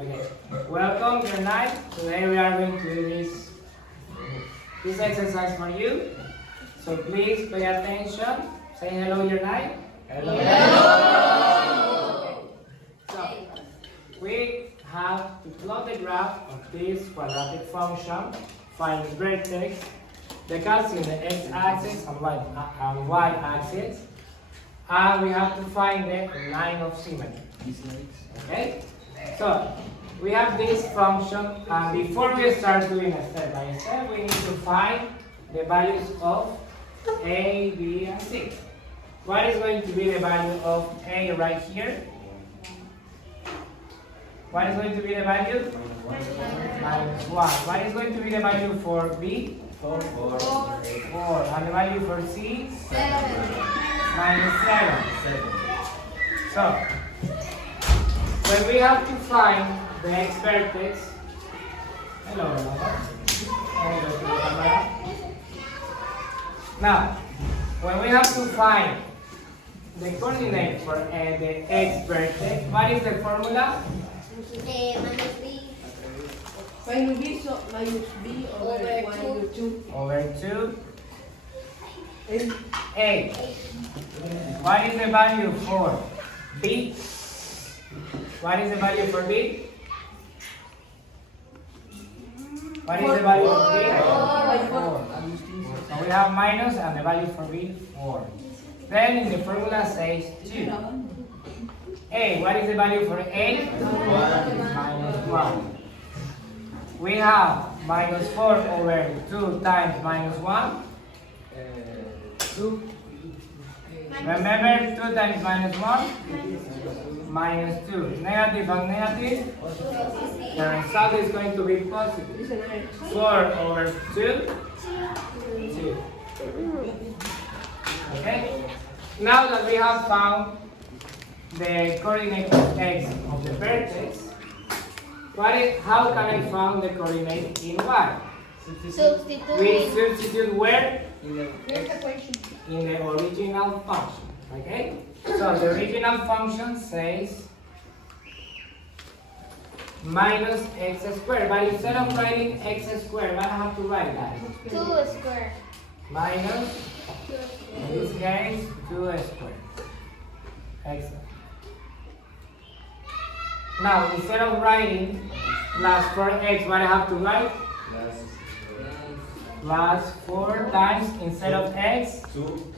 Okay. Welcome, year 9. Today we are going to do this exercise for you. So please pay attention. Say hello, year 9. Hello. Okay. So we have to plot the graph of this quadratic function, find the vertex, the calcium in the x-axis and y-axis, and we have to find the line of symmetry. Okay? So we have this function, and before we start doing a step by step, we need to find the values of a, b, and c. What is going to be the value of a right here? What is going to be the value? Minus 1. What is going to be the value for b? 4. And the value for c? 7. Minus 7. So, when we have to find the x vertex, hello. Now, when we have to find the coordinate for the x vertex, what is the formula? Minus b. Minus b, so minus b over 1 over 2. Over 2. A. What is the value for b? What is the value for b? What is the value for b? 4. So we have minus and the value for b, 4. Then in the formula says 2. A, what is the value for a? 1. Minus 1. We have minus 4 over 2 times minus 1. 2. Remember, 2 times minus 1? Minus 2. Negative and negative? The result is going to be positive. 4 over 2? 2. Okay? Now that we have found the coordinate of x of the vertex, how can I find the coordinate in y? Substitute. We substitute where? In the original function. Okay? So the original function says minus x squared. But instead of writing x squared, what I have to write, guys? 2 squared. Minus, in this case, 2 squared. Excellent. Now, instead of writing plus 4x, what I have to write? Plus 4 times, instead of x, 2.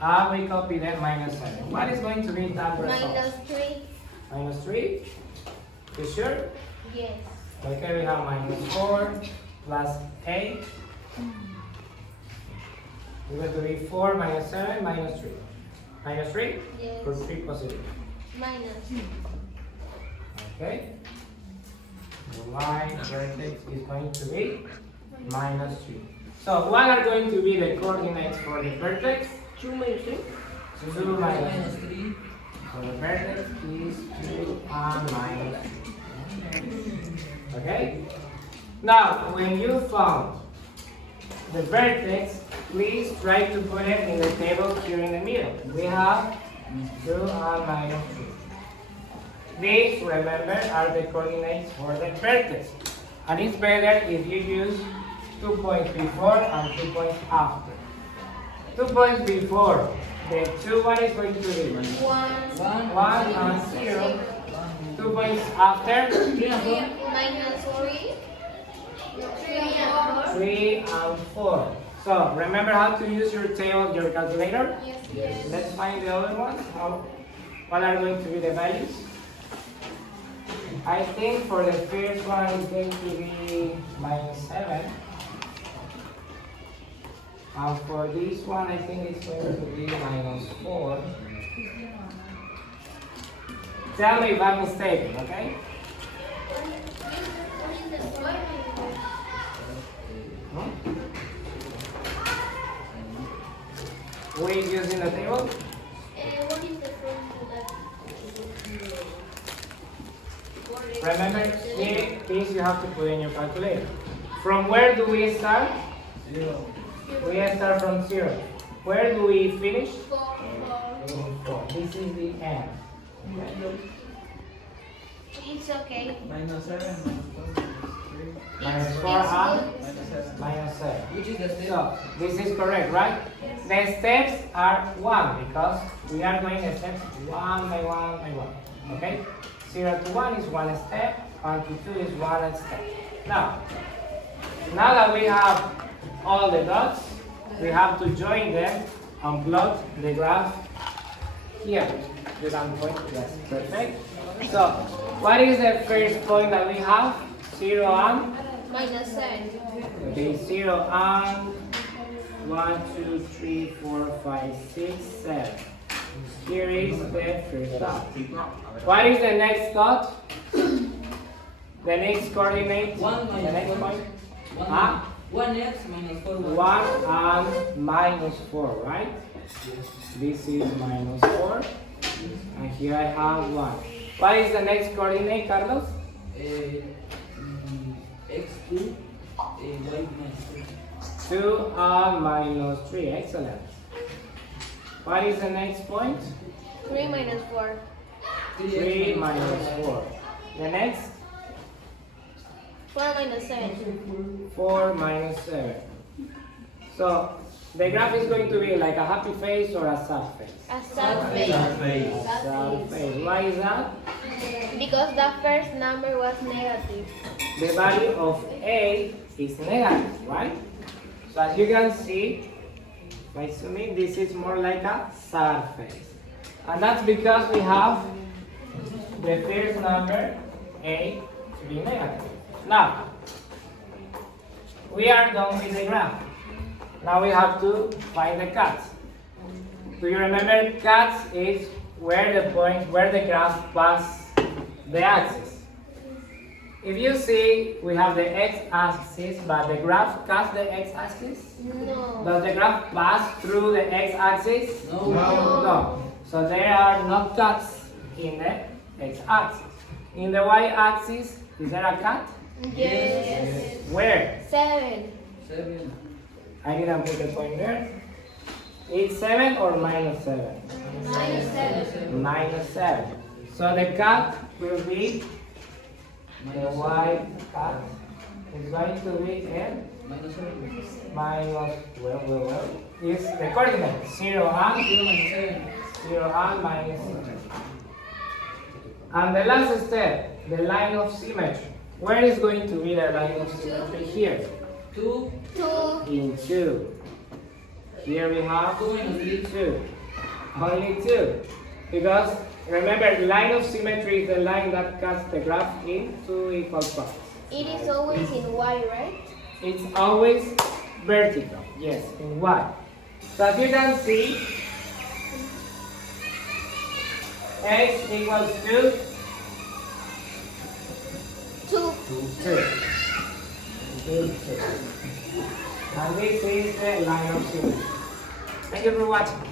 And we copy that minus 7. What is going to be that result? Minus 3. Minus 3? You sure? Yes. Okay, we have minus 4 plus 8. It's going to be 4 minus 7 minus 3. Minus 3? Yes. For 3 positive. Minus. Okay? The y vertex is going to be minus 3. So, what are going to be the coordinates for the vertex? 2 minus 3. 2 minus 3. So, the vertex is 2 and minus 3. Okay? Now, when you found the vertex, please try to put it in the table here in the middle. We have 2 and minus 3. These, remember, are the coordinates for the vertex. And it's better if you use 2 points before and 2 points after. 2 points before, the 2, what is going to be? 1 and 0. 2 points after? Minus 3. 3 and 4. So, remember how to use your table, your calculator? Yes. Let's find the other ones. What are going to be the values? I think for the first one is going to be minus 7. And for this one, I think it's going to be minus 4. Tell me if I'm mistaken, okay? Who is using the table? What is the formula? Remember, here, this you have to put in your calculator. From where do we start? 0. We start from 0. Where do we finish? 4. In 4. This is the end. It's okay. Minus 7, Minus 4 and minus 7. minus 7. Which is the step? So this is correct, right? The steps are 1 because we are going the steps one by one. Okay? 0 to 1 is 1 step, 1 to 2 is 1 step. Now that we have all the dots, we have to join them and plot the graph here. You can point, yes, perfect. So, what is the first point that we have? 0 and? Minus 7. Okay, 0 and 1, 2, 3, 4, 5, 6, 7. Here is the first dot. What is the next dot? The next coordinate? The next point? 1x minus 4. 1 and minus 4, right? This is minus 4. And here I have 1. What is the next coordinate, Carlos? x2, y minus 3. 2 and minus 3. Excellent. What is the next point? 3 minus 4. 3 minus 4. The next? 4 minus 7. 4 minus 7. So, the graph is going to be like a happy face or a sad face? A sad face. Sad face. Why is that? Because the first number was negative. The value of A is negative, right? So as you can see, by zooming, this is more like a sad face. And that's because we have the first number, A, to be negative. Now, we are done with the graph. Now we have to find the cuts. Do you remember cuts is where the graph passes the axis? If you see, we have the x-axis, but the graph cuts the x-axis? No. Does the graph pass through the x-axis? No. No. So there are no cuts in the x-axis. In the y-axis, is there a cut? Yes. Where? 7. 7. I didn't put a point there. It's 7 or minus 7? Minus 7. Minus 7. So the cut will be the y cut is going to be n Minus 7. minus, well, is the coordinate 0 and 0 and minus 7. And the last step, the line of symmetry. Where is going to be the line of symmetry? Here. 2. 2. In 2. Here we have 2 minus 3. 2. Only 2. Because remember, line of symmetry is the line that cuts the graph in two equal parts. It is always in y, right? It's always vertical. Yes, in y. So as you can see, x equals to 2. 2. And this is the line of symmetry. Thank you for watching.